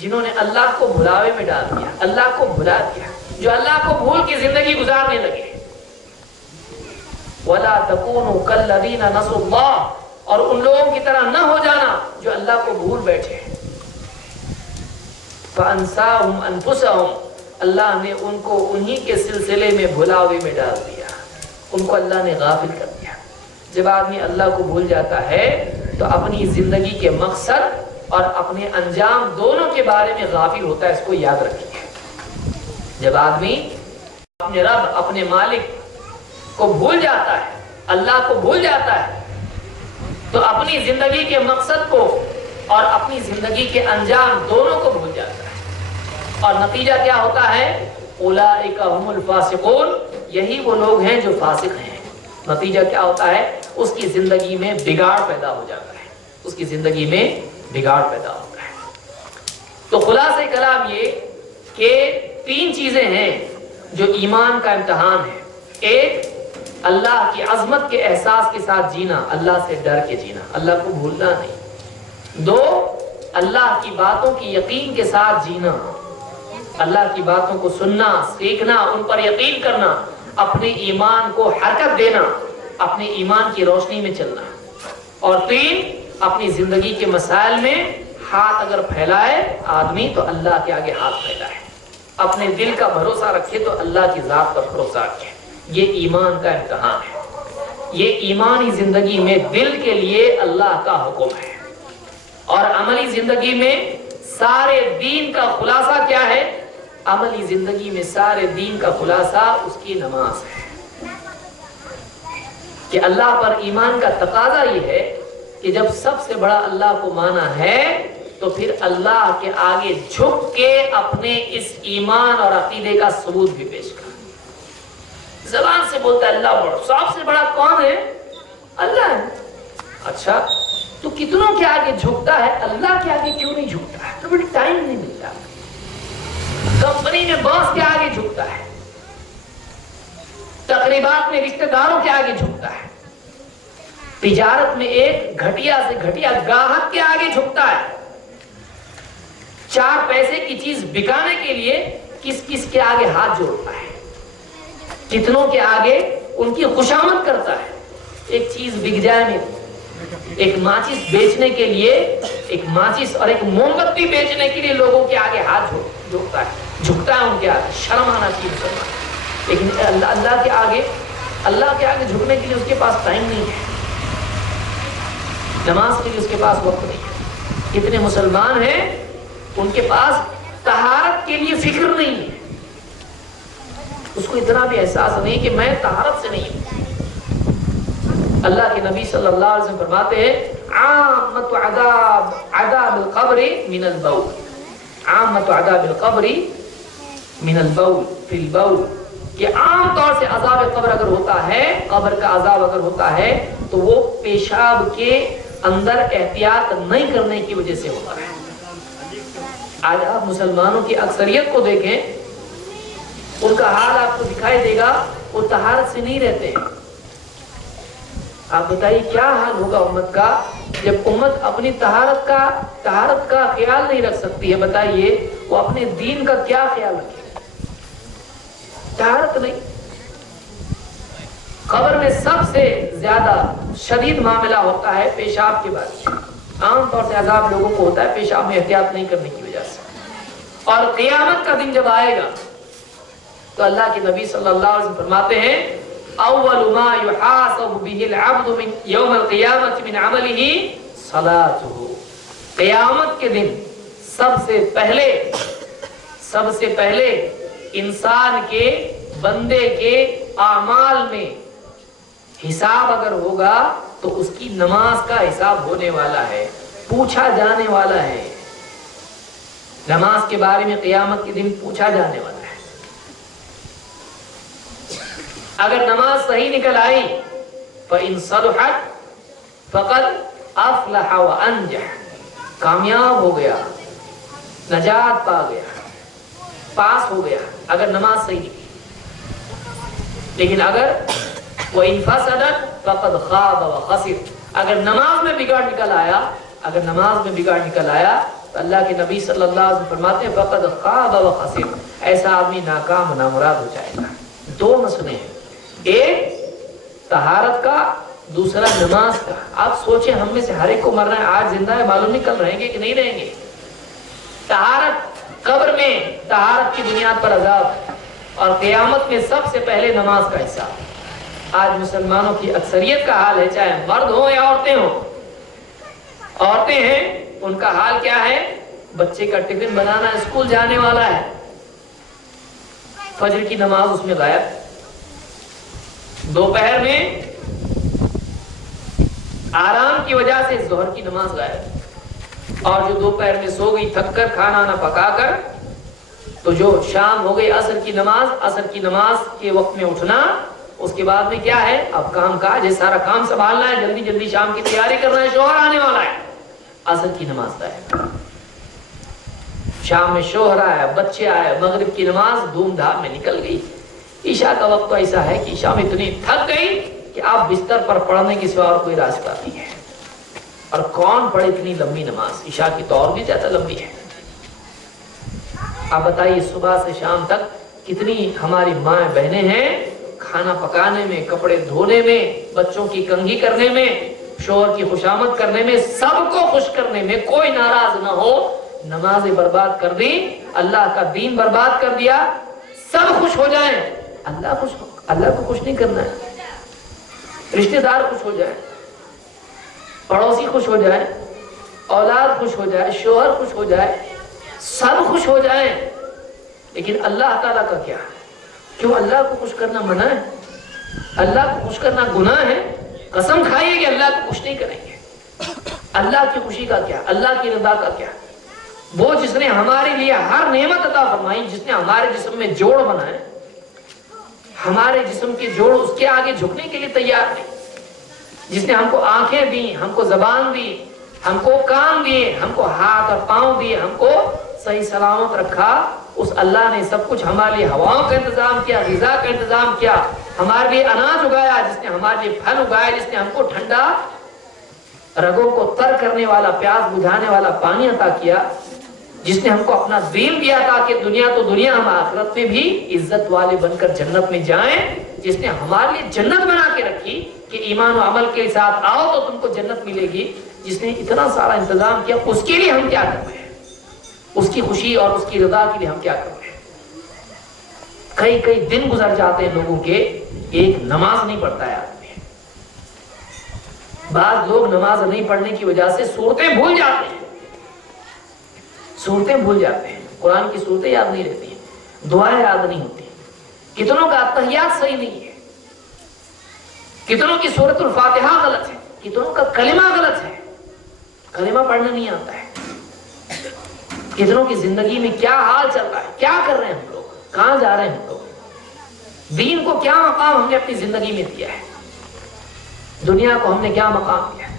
جنہوں نے اللہ کو بھلاوے میں ڈال دیا، اللہ کو بھلا دیا، جو اللہ کو بھول کے زندگی گزارنے لگے۔ وَلَا تَكُونُوا كَالَّذِينَ نَسُوا اللَّهَ، اور ان لوگوں کی طرح نہ ہو جانا جو اللہ کو بھول بیٹھے۔ فَأَنسَاهُمْ أَنفُسَهُمْ، اللہ نے ان کو انہی کے سلسلے میں بھلاوے میں ڈال دیا، ان کو اللہ نے غافل کر دیا۔ جب آدمی اللہ کو بھول جاتا ہے تو اپنی زندگی کے مقصد اور اپنے انجام دونوں کے بارے میں غافل ہوتا ہے، اس کو یاد رکھیے۔ جب آدمی اپنے رب، اپنے مالک کو بھول جاتا ہے، اللہ کو بھول جاتا ہے، تو اپنی زندگی کے مقصد کو اور اپنی زندگی کے انجام دونوں کو بھول جاتا ہے، اور نتیجہ کیا ہوتا ہے؟ اولئک هم الفاسقون، یہی وہ لوگ ہیں جو فاسق ہیں۔ نتیجہ کیا ہوتا ہے؟ اس کی زندگی میں بگاڑ پیدا ہو جاتا ہے، اس کی زندگی میں بگاڑ پیدا ہوتا ہے۔ تو خلاصہ کلام یہ کہ تین چیزیں ہیں جو ایمان کا امتحان ہے۔ ایک، اللہ کی عظمت کے احساس کے ساتھ جینا، اللہ سے ڈر کے جینا، اللہ کو بھولنا نہیں۔ دو، اللہ کی باتوں کی یقین کے ساتھ جینا، اللہ کی باتوں کو سننا، سیکھنا، ان پر یقین کرنا، اپنے ایمان کو حرکت دینا، اپنے ایمان کی روشنی میں چلنا۔ اور 3، اپنی زندگی کے مسائل میں ہاتھ اگر پھیلائے آدمی تو اللہ کے آگے ہاتھ پھیلائے، اپنے دل کا بھروسہ رکھے تو اللہ کی ذات پر بھروسہ رکھے۔ یہ ایمان کا امتحان ہے، یہ ایمانی زندگی میں دل کے لیے اللہ کا حکم ہے۔ اور عملی زندگی میں سارے دین کا خلاصہ کیا ہے؟ عملی زندگی میں سارے دین کا خلاصہ اس کی نماز ہے، کہ اللہ پر ایمان کا تقاضا یہ ہے کہ جب سب سے بڑا اللہ کو مانا ہے تو پھر اللہ کے آگے جھک کے اپنے اس ایمان اور عقیدے کا ثبوت بھی پیش کر۔ زبان سے بولتا ہے اللہ بڑا، سب سے بڑا کون ہے؟ اللہ ہے۔ اچھا تو کتنوں کے آگے جھکتا ہے، اللہ کے آگے کیوں نہیں جھکتا ہے؟ کبھی ٹائم نہیں ملتا۔ کمپنی میں باس کے آگے جھکتا ہے، تقریبات میں رشتہ داروں کے آگے جھکتا ہے، تجارت میں ایک گھٹیا سے گھٹیا گاہک کے آگے جھکتا ہے، 4 پیسے کی چیز بکانے کے لیے کس کس کے آگے ہاتھ جوڑتا ہے، کتنوں کے آگے ان کی خوشامد کرتا ہے۔ ایک چیز بک جائے میں ایک ماچس بیچنے کے لیے، ایک ماچس اور ایک موم بتی بیچنے کے لیے لوگوں کے آگے ہاتھ جھکتا ہے، جھکتا ہے ان کے آگے۔ شرم آنا چاہیے مسلمان، لیکن اللہ کے آگے جھکنے کے لیے اس کے پاس ٹائم نہیں ہے، نماز کے لیے اس کے پاس وقت نہیں ہے۔ کتنے مسلمان ہیں ان کے پاس طہارت کے لیے فکر نہیں ہے، اس کو اتنا بھی احساس نہیں کہ میں طہارت سے نہیں ہوں۔ اللہ کے نبی صلی اللہ علیہ وسلم فرماتے ہیں عامت عذاب القبر من البول، عامت عذاب القبر من البول فی البول، کہ عام طور سے عذاب قبر اگر ہوتا ہے، قبر کا عذاب اگر ہوتا ہے تو وہ پیشاب کے اندر احتیاط نہیں کرنے کی وجہ سے ہوتا ہے۔ آج آپ مسلمانوں کی اکثریت کو دیکھیں، ان کا حال آپ کو دکھائی دے گا، وہ طہارت سے نہیں رہتے ہیں۔ آپ بتائیے کیا حال ہوگا امت کا جب امت اپنی طہارت کا خیال نہیں رکھ سکتی ہے؟ بتائیے وہ اپنے دین کا کیا خیال رکھے؟ طہارت نہیں۔ قبر میں سب سے زیادہ شدید معاملہ ہوتا ہے پیشاب کے بارے میں۔ عام طور سے عذاب لوگوں کو ہوتا ہے پیشاب میں احتیاط نہیں کرنے کی وجہ سے۔ اور قیامت کا دن جب آئے گا تو اللہ کے نبی صلی اللہ علیہ وسلم فرماتے ہیں اول ما يحاسب به العبد من يوم القيامة من عمله صلاته، قیامت کے دن سب سے پہلے انسان کے بندے کے اعمال میں حساب اگر ہوگا تو اس کی نماز کا حساب ہونے والا ہے، پوچھا جانے والا ہے۔ نماز کے بارے میں قیامت کے دن پوچھا جانے والا ہے۔ اگر نماز صحیح نکل آئی فَإِن صَلُحَتْ فَقَدْ أَفْلَحَ وَأَنْجَحَ، کامیاب ہو گیا، نجات پا گیا، پاس ہو گیا اگر نماز صحیح نکلی۔ لیکن اگر وَإِن فَسَدَتْ فَقَدْ خَابَ وَخَسِرَ، اگر نماز میں بگاڑ نکل آیا تو اللہ کے نبی صلی اللہ علیہ وسلم فرماتے ہیں فَقَدْ خَابَ وَخَسِرَ، ایسا آدمی ناکام و نامراد ہو جائے گا۔ 2 مسئلے ہیں، ایک طہارت کا، دوسرا نماز کا۔ آپ سوچیں ہم میں سے ہر ایک کو مرنا ہے، آج زندہ ہے، معلوم نہیں کل رہیں گے کہ نہیں رہیں گے۔ طہارت قبر میں طہارت کی بنیاد پر عذاب، اور قیامت میں سب سے پہلے نماز کا حساب۔ آج مسلمانوں کی اکثریت کا حال ہے، چاہے مرد ہوں یا عورتیں ہوں۔ عورتیں ہیں ان کا حال کیا ہے؟ بچے کا ٹفن بنانا، اسکول جانے والا ہے، فجر کی نماز اس میں غائب، دوپہر میں آرام کی وجہ سے ظہر کی نماز غائب، اور جو دوپہر میں سو گئی تھک کر کھانا نہ پکا کر، تو جو شام ہو گئی عصر کی نماز کے وقت میں اٹھنا، اس کے بعد میں کیا ہے؟ اب کام کاج ہے، سارا کام سنبھالنا ہے، جلدی جلدی شام کی تیاری کرنا ہے، شوہر آنے والا ہے، عصر کی نماز غائب، شام میں شوہر آیا، بچے آئے، مغرب کی نماز دھوم دھام میں نکل گئی۔ عشاء کا وقت تو ایسا ہے کہ عشاء میں اتنی تھک گئی کہ آپ بستر پر پڑھنے کے سوا اور کوئی راستہ نہیں ہے۔ اور کون پڑھے اتنی لمبی نماز؟ عشاء کی تو اور بھی زیادہ لمبی ہے۔ آپ بتائیے صبح سے شام تک کتنی ہماری ماں بہنیں ہیں کھانا پکانے میں، کپڑے دھونے میں، بچوں کی کنگھی کرنے میں، شوہر کی خوشامد کرنے میں، سب کو خوش کرنے میں، کوئی ناراض نہ ہو، نمازیں برباد کر دی، اللہ کا دین برباد کر دیا، سب خوش ہو جائیں، اللہ کو خوش نہیں کرنا ہے، رشتہ دار خوش ہو جائیں، پڑوسی خوش ہو جائے، اولاد خوش ہو جائے، شوہر خوش ہو جائے، سب خوش ہو جائیں، لیکن اللہ تعالیٰ کا کیا؟ کیوں اللہ کو خوش کرنا منع ہے؟ اللہ کو خوش کرنا گناہ ہے؟ قسم کھائیے کہ اللہ کو خوش نہیں کریں گے۔ اللہ کی خوشی کا کیا؟ اللہ کی رضا کا کیا؟ وہ جس نے ہمارے لیے ہر نعمت عطا فرمائی، جس نے ہمارے جسم میں جوڑ بنائے، ہمارے جسم کے جوڑ اس کے آگے جھکنے کے لیے تیار نہیں، جس نے ہم کو آنکھیں دی، ہم کو زبان دی، ہم کو کان دیے، ہم کو ہاتھ اور پاؤں دیے، ہم کو صحیح سلامت رکھا، اس اللہ نے سب کچھ ہمارے لیے ہواؤں کا انتظام کیا، غذا کا انتظام کیا، ہمارے لیے اناج اگایا، جس نے ہمارے لیے پھل اگایا، جس نے ہم کو ٹھنڈا رگوں کو تر کرنے والا، پیاس بجھانے والا پانی عطا کیا، جس نے ہم کو اپنا دین دیا تاکہ دنیا تو دنیا ہم آخرت میں بھی عزت والے بن کر جنت میں جائیں، جس نے ہمارے لیے جنت بنا کے رکھی کہ ایمان و عمل کے ساتھ آؤ تو تم کو جنت ملے گی، جس نے اتنا سارا انتظام کیا، اس کے لیے ہم کیا کر رہے ہیں؟ اس کی خوشی اور اس کی رضا کے لیے ہم کیا کر رہے ہیں؟ کئی دن گزر جاتے ہیں لوگوں کے، ایک نماز نہیں پڑھتا ہے آدمی۔ بعض لوگ نماز نہیں پڑھنے کی وجہ سے صورتیں بھول جاتے ہیں، صورتیں بھول جاتے ہیں، قرآن کی صورتیں یاد نہیں رہتی ہیں، دعائیں یاد نہیں ہوتی، کتنوں کا اتحیات صحیح نہیں ہے، کتنوں کی سورۃ الفاتحہ غلط ہے، کتنوں کا کلمہ غلط ہے، کلمہ پڑھنا نہیں آتا ہے، کتنوں کی زندگی میں کیا حال چل رہا ہے، کیا کر رہے ہیں ہم لوگ، کہاں جا رہے ہیں ہم لوگ، دین کو کیا مقام ہم نے اپنی زندگی میں دیا ہے، دنیا کو ہم نے کیا مقام دیا ہے۔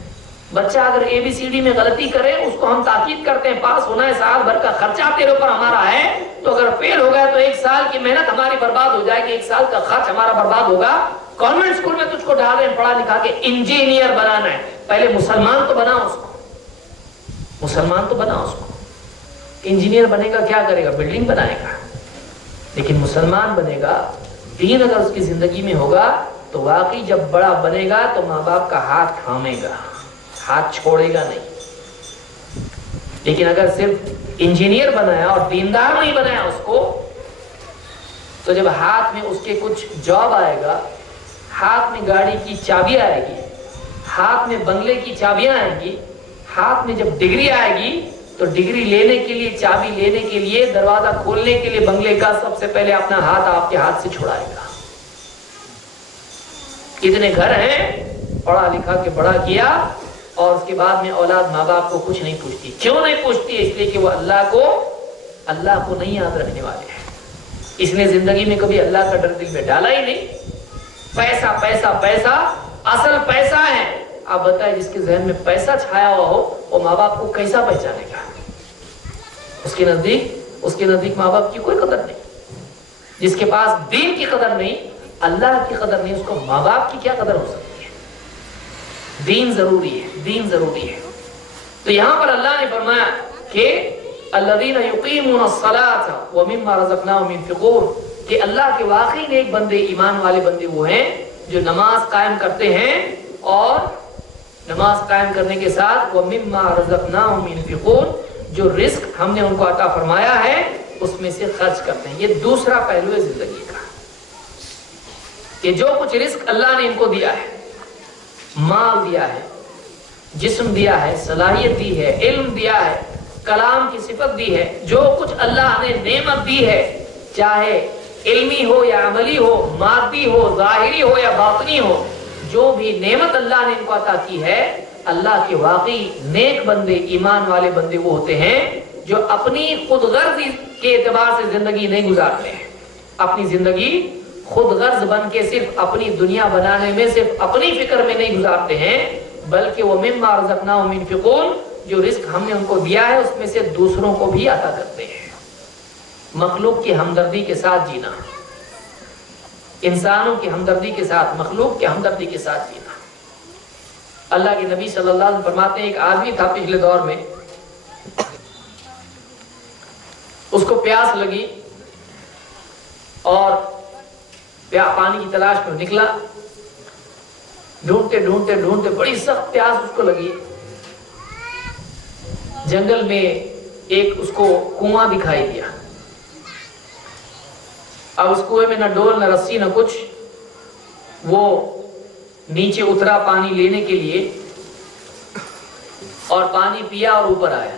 بچہ اگر اے بی سی ڈی میں غلطی کرے اس کو ہم تاکید کرتے ہیں، پاس ہونا ہے، سال بھر کا خرچہ تیرے اوپر ہمارا ہے، تو اگر فیل ہو گیا تو 1 سال کی محنت ہماری برباد ہو جائے گی، 1 سال کا خرچ ہمارا برباد ہوگا۔ کانوینٹ اسکول میں تجھ کو ڈال رہے ہیں پڑھا لکھا کے انجینئر بنانا ہے، پہلے مسلمان تو بنا اس کو، مسلمان تو بنا اس کو، انجینئر بنے گا کیا کرے گا؟ بلڈنگ بنائے گا، لیکن مسلمان بنے گا، دین اگر اس کی زندگی میں ہوگا تو واقعی جب بڑا بنے گا تو ماں باپ کا ہاتھ تھامے گا، ہاتھ چھوڑے گا نہیں۔ لیکن اگر صرف انجینئر بنایا اور دیندار نہیں بنایا اس کو، تو جب ہاتھ میں اس کے کچھ جاب آئے گا، ہاتھ میں گاڑی کی چابی آئے گی، ہاتھ میں بنگلے کی چابیاں آئیں گی، ہاتھ میں جب ڈگری آئے گی تو ڈگری لینے کے لیے، چابی لینے کے لیے، دروازہ کھولنے کے لیے بنگلے کا سب سے پہلے اپنا ہاتھ آپ کے ہاتھ سے چھڑائے گا۔ کتنے گھر ہیں پڑھا لکھا کے بڑا کیا اور اس کے بعد میں اولاد ماں باپ کو کچھ نہیں پوچھتی، کیوں نہیں پوچھتی؟ اس لیے کہ وہ اللہ کو نہیں یاد رکھنے والے ہیں، اس نے زندگی میں کبھی اللہ کا ڈر دل میں ڈالا ہی نہیں۔ پیسہ پیسہ پیسہ، اصل پیسہ ہے۔ آپ بتائیں جس کے ذہن میں پیسہ چھایا ہوا ہو وہ ماں باپ کو کیسا پہچانے گا؟ اس کے نزدیک ماں باپ کی کوئی قدر نہیں۔ جس کے پاس دین کی قدر نہیں، اللہ کی قدر نہیں، اس کو ماں باپ کی کیا قدر ہو سکتی ہے؟ دین ضروری ہے، دین ضروری ہے۔ تو یہاں پر اللہ نے فرمایا کہ الذین یقیمون الصلاۃ ومما رزقناہم ينفقون، کہ اللہ کے واقعی نیک بندے، ایمان والے بندے وہ ہیں جو نماز قائم کرتے ہیں اور نماز قائم کرنے کے ساتھ ومما رزقناہم ينفقون، جو رزق ہم نے ان کو عطا فرمایا ہے اس میں سے خرچ کرتے ہیں۔ یہ دوسرا پہلو ہے زندگی کا، کہ جو کچھ رزق اللہ نے ان کو دیا ہے، مال دیا ہے، جسم دیا ہے، صلاحیت دی ہے، علم دیا ہے، کلام کی صفت دی ہے، جو کچھ اللہ نے نعمت دی ہے، چاہے علمی ہو یا عملی ہو، مادی ہو، ظاہری ہو یا باطنی ہو، جو بھی نعمت اللہ نے ان کو عطا کی ہے، اللہ کے واقعی نیک بندے، ایمان والے بندے وہ ہوتے ہیں جو اپنی خود غرضی کے اعتبار سے زندگی نہیں گزارتے ہیں، اپنی زندگی خود غرض بن کے صرف اپنی دنیا بنانے میں، صرف اپنی فکر میں نہیں گزارتے ہیں، بلکہ وہ مما رزقناہم ينفقون، جو رزق ہم نے ان کو دیا ہے اس میں سے دوسروں کو بھی عطا کرتے ہیں۔ مخلوق کی ہمدردی کے ساتھ جینا، انسانوں کی ہمدردی کے ساتھ، مخلوق کی ہمدردی کے ساتھ جینا۔ اللہ کے نبی صلی اللہ علیہ وسلم فرماتے ہیں ایک آدمی تھا پچھلے دور میں، اس کو پیاس لگی اور پانی کی تلاش میں نکلا، ڈھونڈتے ڈھونڈتے ڈھونڈتے بڑی سخت پیاس اس کو لگی، جنگل میں ایک اس کو کنواں دکھائی دیا۔ اب اس کنویں میں نہ ڈول نہ رسی نہ کچھ، وہ نیچے اترا پانی لینے کے لیے اور پانی پیا اور اوپر آیا۔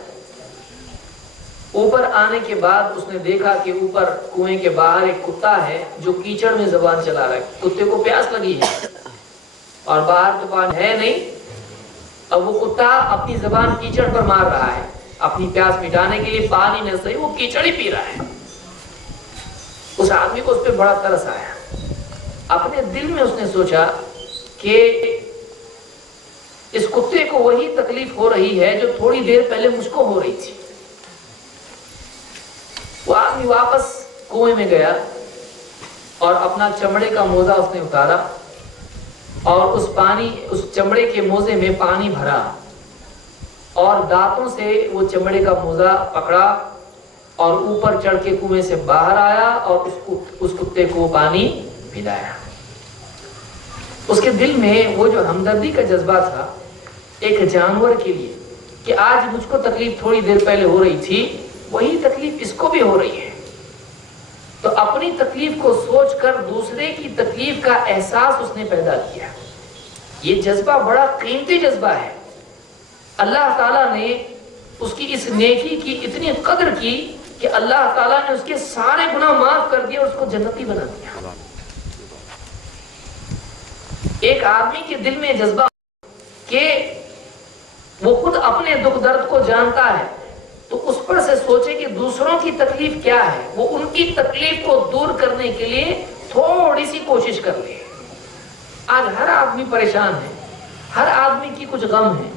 اوپر آنے کے بعد اس نے دیکھا کہ اوپر کنویں کے باہر ایک کتا ہے جو کیچڑ میں زبان چلا رہا ہے۔ کتے کو پیاس لگی ہے اور باہر تو پانی ہے نہیں، اب وہ کتا اپنی زبان کیچڑ پر مار رہا ہے، اپنی پیاس مٹانے کے لیے پانی نہ صحیح وہ کیچڑ ہی پی رہا ہے۔ اس آدمی کو اس پہ بڑا ترس آیا، اپنے دل میں اس نے سوچا کہ اس کتے کو وہی تکلیف ہو رہی ہے جو تھوڑی دیر پہلے مجھ کو ہو رہی تھی۔ وہ آدمی واپس کنویں میں گیا اور اپنا چمڑے کا موزہ اس نے اتارا اور اس چمڑے کے موزے میں پانی بھرا اور دانتوں سے وہ چمڑے کا موزہ پکڑا اور اوپر چڑھ کے کنویں سے باہر آیا اور اس کتے کو پانی پلایا۔ اس کے دل میں وہ جو ہمدردی کا جذبہ تھا ایک جانور کے لیے کہ آج مجھ کو تکلیف تھوڑی دیر پہلے ہو رہی تھی، وہی تکلیف اس کو بھی ہو رہی ہے، تو اپنی تکلیف کو سوچ کر دوسرے کی تکلیف کا احساس اس نے پیدا کیا۔ یہ جذبہ بڑا قیمتی جذبہ ہے۔ اللہ تعالیٰ نے اس کی اس نیکی کی اتنی قدر کی کہ اللہ تعالیٰ نے اس کے سارے گناہ معاف کر دیا اور اس کو جنتی بنا دیا۔ ایک آدمی کے دل میں جذبہ کہ وہ خود اپنے دکھ درد کو جانتا ہے تو اس پر سے سوچے کہ دوسروں کی تکلیف کیا ہے، وہ ان کی تکلیف کو دور کرنے کے لیے تھوڑی سی کوشش کر لے۔ آج ہر آدمی پریشان ہے، ہر آدمی کی کچھ غم ہے،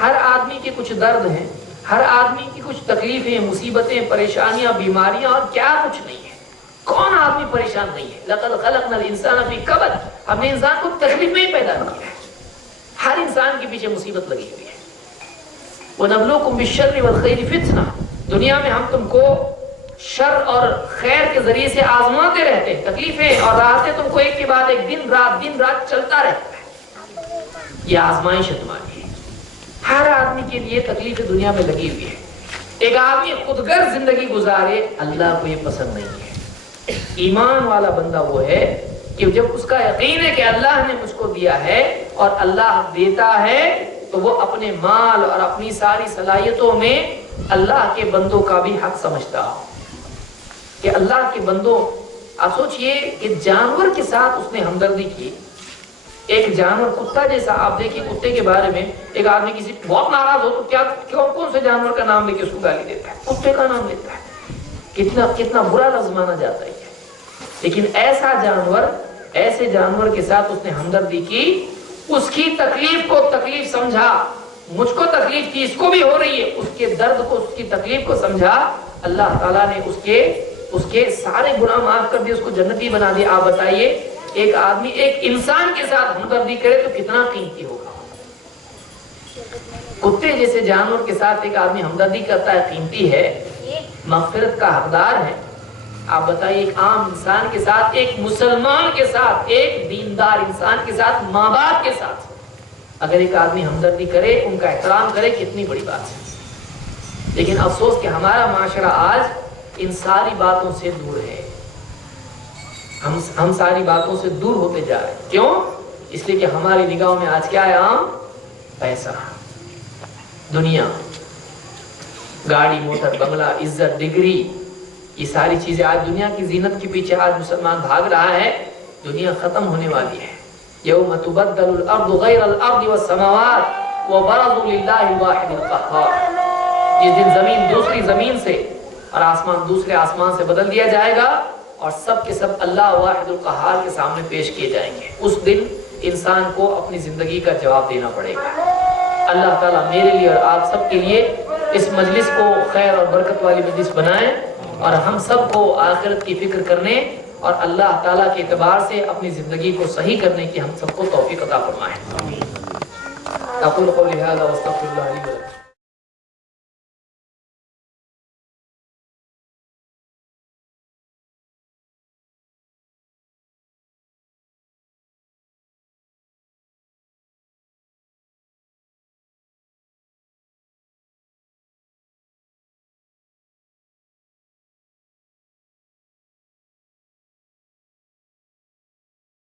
ہر آدمی کے کچھ درد ہیں، ہر آدمی کی کچھ تکلیفیں، مصیبتیں، پریشانیاں، بیماریاں اور کیا کچھ نہیں ہے۔ کون آدمی پریشان نہیں ہے؟ لَقَدْ خَلَقْنَا الْإِنسَانَ فِي كَبَدٍ، ہم نے انسان کو تکلیف میں ہی پیدا کیا ہے۔ ہر انسان کے پیچھے مصیبت لگی ہوئی ہے۔ وَنَبْلُوكُمْ بِالشَّرِّ وَالْخَيْرِ فِتْنَةً، دنیا میں ہم تم کو شر اور خیر کے ذریعے سے آزماتے رہتے ہیں، تکلیفیں اور راحتیں تم کو ایک کے بعد ایک دن رات چلتا رہتا ہے۔ یہ آزمائش ہے تمہاری، ہر آدمی کے لیے تکلیف دنیا میں لگی ہوئی ہے۔ ایک آدمی خود غرض زندگی گزارے، اللہ کو یہ پسند نہیں ہے۔ ایمان والا بندہ وہ ہے کہ جب اس کا یقین ہے کہ اللہ نے مجھ کو دیا ہے اور اللہ دیتا ہے تو وہ اپنے مال اور اپنی ساری صلاحیتوں میں اللہ کے بندوں کا بھی حق سمجھتا ہو کہ اللہ کے بندوں۔ آپ سوچئے کہ جانور کے ساتھ اس نے ہمدردی کی۔ ایک جانور کتا جیسا، آپ دیکھیں کتے کے بارے میں ایک آدمی کسی بہت ناراض ہو تو کون سے جانور کا نام لے کے اس کو گالی دیتا ہے؟ کتے کا نام لیتا ہے۔ کتنا برا لفظ مانا جاتا ہے۔ لیکن ایسا جانور، ایسے جانور کے ساتھ اس نے ہمدردی کی، اس کی تکلیف کو تکلیف سمجھا۔ مجھ کو تکلیف تھی، اس کو بھی ہو رہی ہے، اس کے درد کو، اس کی تکلیف کو سمجھا۔ اللہ تعالیٰ نے اس کے سارے گناہ معاف کر دیے، اس کو جنتی بنا دیا۔ آپ بتائیے ایک آدمی ایک انسان کے ساتھ ہمدردی کرے تو کتنا قیمتی ہوگا۔ کتے جیسے جانور کے ساتھ ایک آدمی ہمدردی کرتا ہے، قیمتی ہے، مغفرت کا حقدار ہے۔ آپ بتائیے ایک عام انسان کے ساتھ، ایک مسلمان کے ساتھ، ایک دیندار انسان کے ساتھ، ماں باپ کے ساتھ اگر ایک آدمی ہمدردی کرے، ان کا احترام کرے، کتنی بڑی بات ہے۔ لیکن افسوس کہ ہمارا معاشرہ آج ان ساری باتوں سے دور ہے۔ ہم ساری باتوں سے دور ہوتے جا رہے ہیں۔ کیوں؟ اس لیے کہ ہماری نگاہوں میں آج کیا ہے؟ عام پیسہ، دنیا، گاڑی، موٹر، بنگلہ، عزت، ڈگری، یہ ساری چیزیں آج دنیا کی زینت کے پیچھے آج مسلمان بھاگ رہا ہے۔ دنیا ختم ہونے والی ہے۔ یوم تبدل الارض غیر الارض والسماوات وبرزوا للہ الواحد القہار۔ جس دن زمین دوسری زمین سے اور آسمان دوسرے آسمان سے بدل دیا جائے گا اور سب کے سب اللہ واحد القہار کے سامنے پیش کیے جائیں گے۔ اس دن انسان کو اپنی زندگی کا جواب دینا پڑے گا۔ اللہ تعالیٰ میرے لیے اور آپ سب کے لیے اس مجلس کو خیر اور برکت والی مجلس بنائیں اور ہم سب کو آخرت کی فکر کرنے اور اللہ تعالیٰ کے اعتبار سے اپنی زندگی کو صحیح کرنے کی ہم سب کو توفیق عطا فرمائیں۔ اقول قولی ھذا واستغفر اللہ لی ولکم.